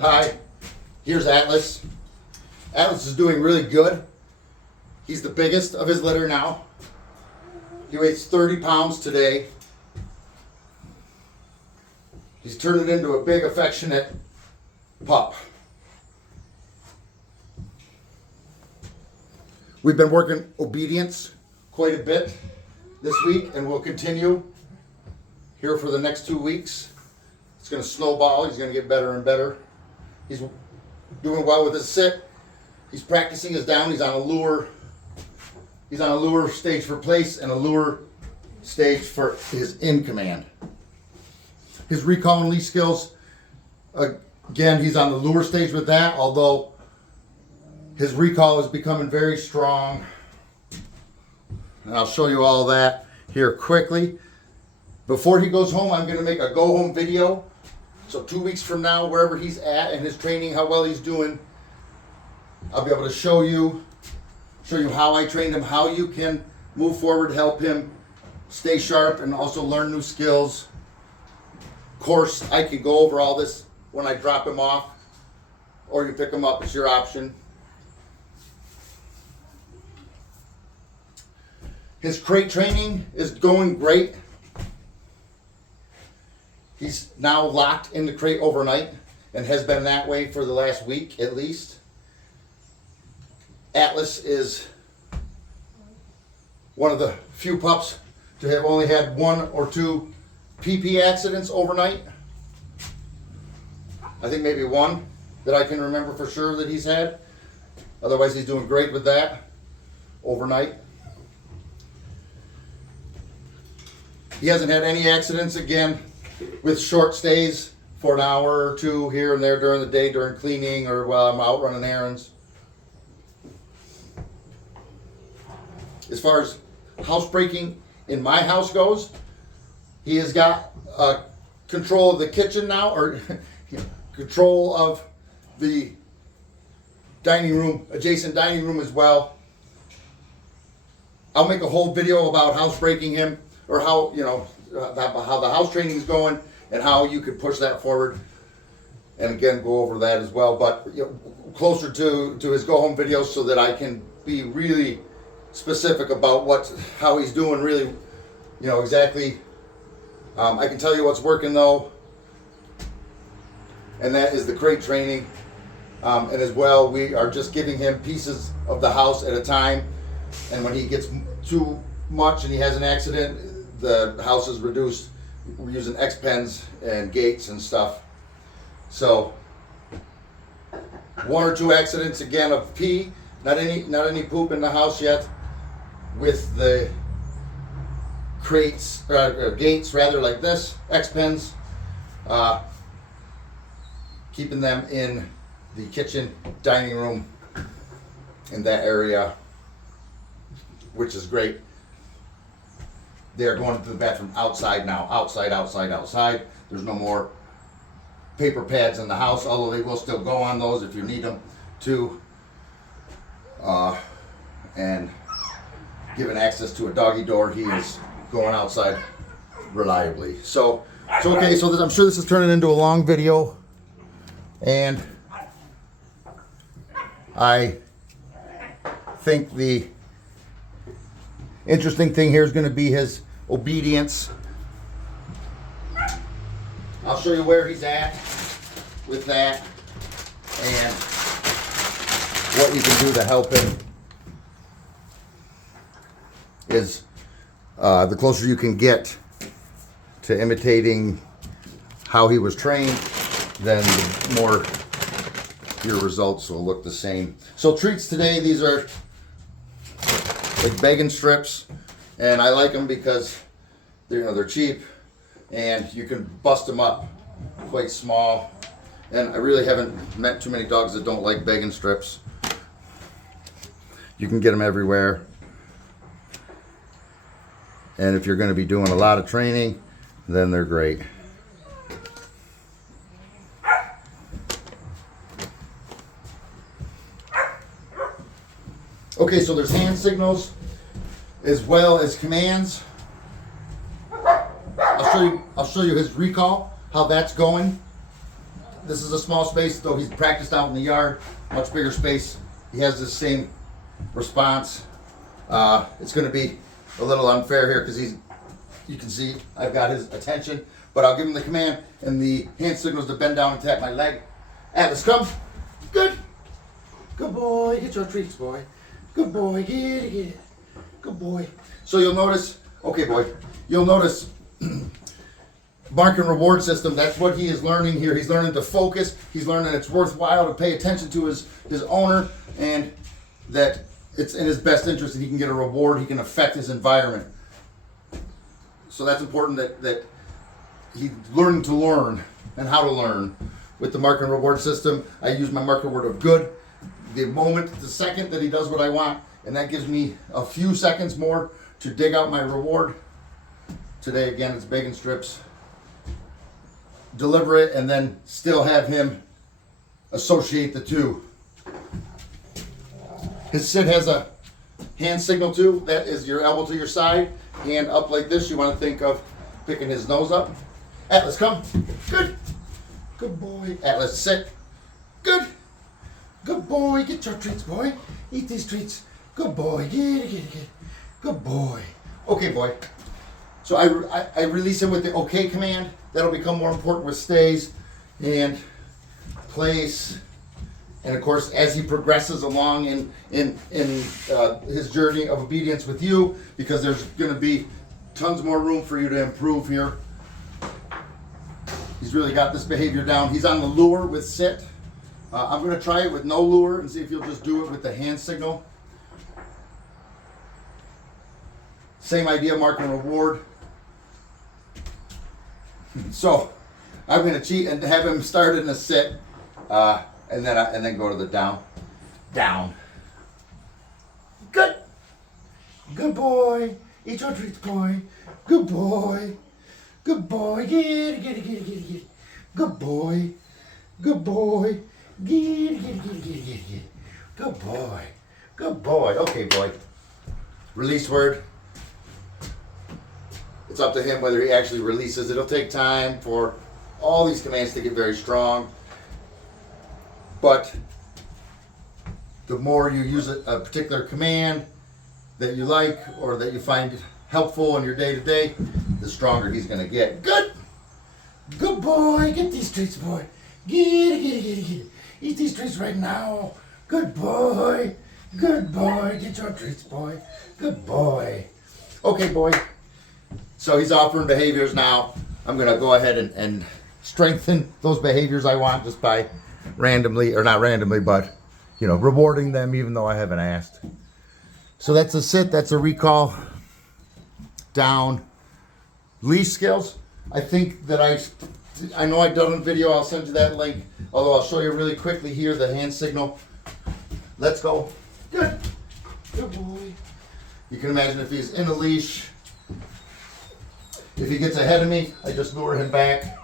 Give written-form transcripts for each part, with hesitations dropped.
Hi, here's Atlas. Atlas is doing really good. He's the biggest of his litter now. He weighs 30 pounds today. He's turned it into a big, affectionate pup. We've been working obedience quite a bit this week, and we'll continue here for the next 2 weeks. It's going to snowball. He's going to get better and better. He's doing well with his sit. He's practicing his down. He's on a lure. He's on a lure stage for place and a lure stage for his in command. His recall and leash skills, again, he's on the lure stage with that, although his recall is becoming very strong. And I'll show you all that here quickly. Before he goes home, I'm going to make a go home video. So 2 weeks from now, wherever he's at in his training, how well he's doing, I'll be able to show you how I trained him, how you can move forward, help him stay sharp and also learn new skills. Of course, I can go over all this when I drop him off, or you pick him up, it's your option. His crate training is going great. He's now locked in the crate overnight and has been that way for the last week at least. Atlas is one of the few pups to have only had 1 or 2 PP accidents overnight. I think maybe 1 that I can remember for sure that he's had. Otherwise, he's doing great with that overnight. He hasn't had any accidents again with short stays for an hour or 2 here and there during the day, during cleaning or while I'm out running errands. As far as housebreaking in my house goes, he has got control of the kitchen now, or control of the dining room, adjacent dining room as well. I'll make a whole video about housebreaking him, or how, how the house training is going and how you could push that forward. And again, go over that as well, but closer to his go home videos so that I can be really specific about how he's doing, really, exactly. I can tell you what's working though, and that is the crate training. And as well, we are just giving him pieces of the house at a time. And when he gets too much and he has an accident, the house is reduced. We're using X-pens and gates and stuff. So 1 or 2 accidents again of pee, not any poop in the house yet, with the crates, gates rather, like this, X-pens, keeping them in the kitchen, dining room, in that area, which is great. They're going to the bathroom outside now, outside. There's no more paper pads in the house, although they will still go on those if you need them to. And given access to a doggy door, he is going outside reliably. So okay, so I'm sure this is turning into a long video, and I think the interesting thing here is going to be his obedience. I'll show you where he's at with that and what you can do to help him. Is the closer you can to imitating how he was trained, then the more your results will look the same. So treats today, these are like bacon strips, and I like them because they're cheap and you can bust them up quite small. And I really haven't met too many dogs that don't like bacon strips. You can get them everywhere. And if you're going to be doing a lot of training, then they're great. Okay, so there's hand signals as well as commands. I'll show you his recall, how that's going. this is a small space, though he's practiced out in the yard, much bigger space. He has the same response. It's going to be a little unfair here because you can see I've got his attention, but I'll give him the command and the hand signals to bend down and tap my leg. Atlas, come. Good. Good boy. Get your treats, boy. Good boy. Get it. Good boy. So you'll notice, okay, boy, you'll notice mark and reward system. That's what he is learning here. He's learning to focus. He's learning it's worthwhile to pay attention to his owner, and that it's in his best interest that he can get a reward. He can affect his environment. So that's important that he's learning to learn and how to learn. With the mark and reward system, I use my marker word of good. The second that he does what I want, and that gives me a few seconds more to dig out my reward. Today, again, it's bacon strips. Deliver it, and then still have him associate the two. His sit has a hand signal too. That is your elbow to your side, hand up like this. You want to think of picking his nose up. Atlas, come. Good. Good boy. Atlas, sit. Good. Good boy. Get your treats, boy. Eat these treats. Good boy. Get it. Good boy. Okay, boy. So I release him with the okay command. That'll become more important with stays and place. And of course, as he progresses along in his journey of obedience with you, because there's going to be tons more room for you to improve here. He's really got this behavior down. He's on the lure with sit. I'm going to try it with no lure and see if you'll just do it with the hand signal. Same idea, mark and reward. So I'm going to cheat and have him start in a sit, and then go to the down. Down. Good. Good boy. Eat your treats, boy. Good boy. Good boy. Get it. Good boy. Good boy. Get it. Good boy. Good boy. Okay, boy. Release word. It's up to him whether he actually releases. It'll take time for all these commands to get very strong. But the more you use a particular command that you like or that you find helpful in your day-to-day, the stronger he's going to get. Good. Good boy. Get these treats, boy. Get it. Eat these treats right now. Good boy. Good boy. Get your treats, boy. Good boy. Okay, boy. So he's offering behaviors now. I'm going to go ahead and strengthen those behaviors I want just by randomly, or not randomly, but, rewarding them even though I haven't asked. So that's a sit, that's a recall. Down. Leash skills. I think that I know I've done a video. I'll send you that link. Although I'll show you really quickly here the hand signal. Let's go. Good. Good boy. You can imagine if he's in a leash. If he gets ahead of me, I just lure him back.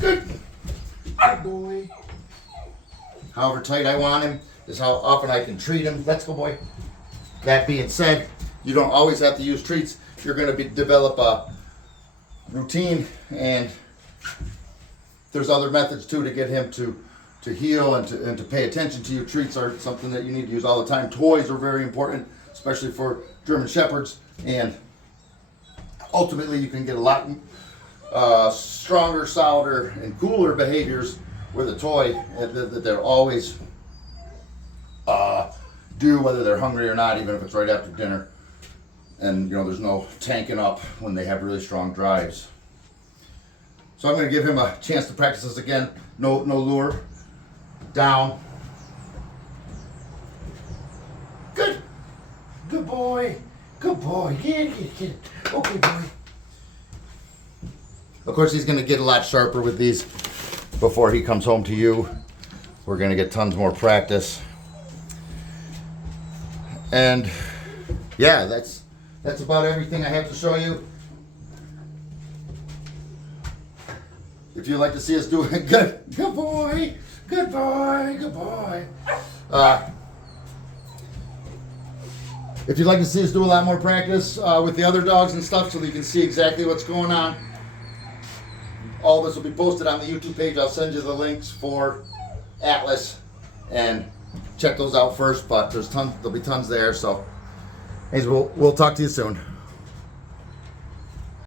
Good. Good boy. However tight I want him is how often I can treat him. Let's go, boy. That being said, you don't always have to use treats. You're going to develop a routine, and there's other methods too to get him to heal and to pay attention to you. Treats are something that you need to use all the time. Toys are very important, especially for German Shepherds, and ultimately you can get a lot stronger, solider, and cooler behaviors with a toy that they'll always do, whether they're hungry or not, even if it's right after dinner. And there's no tanking up when they have really strong drives. So I'm going to give him a chance to practice this again. No lure. Down. Good. Good boy. Good boy. Get it. Okay, boy. Of course, he's going to get a lot sharper with these before he comes home to you. We're going to get tons more practice. And yeah, that's about everything I have to show you. If you'd like to see us do it, good boy. If you'd like to see us do a lot more practice with the other dogs and stuff so that you can see exactly what's going on, All this will be posted on the YouTube page. I'll send you the links for Atlas and check those out first. But there'll be tons there. So, anyways, we'll talk to you soon.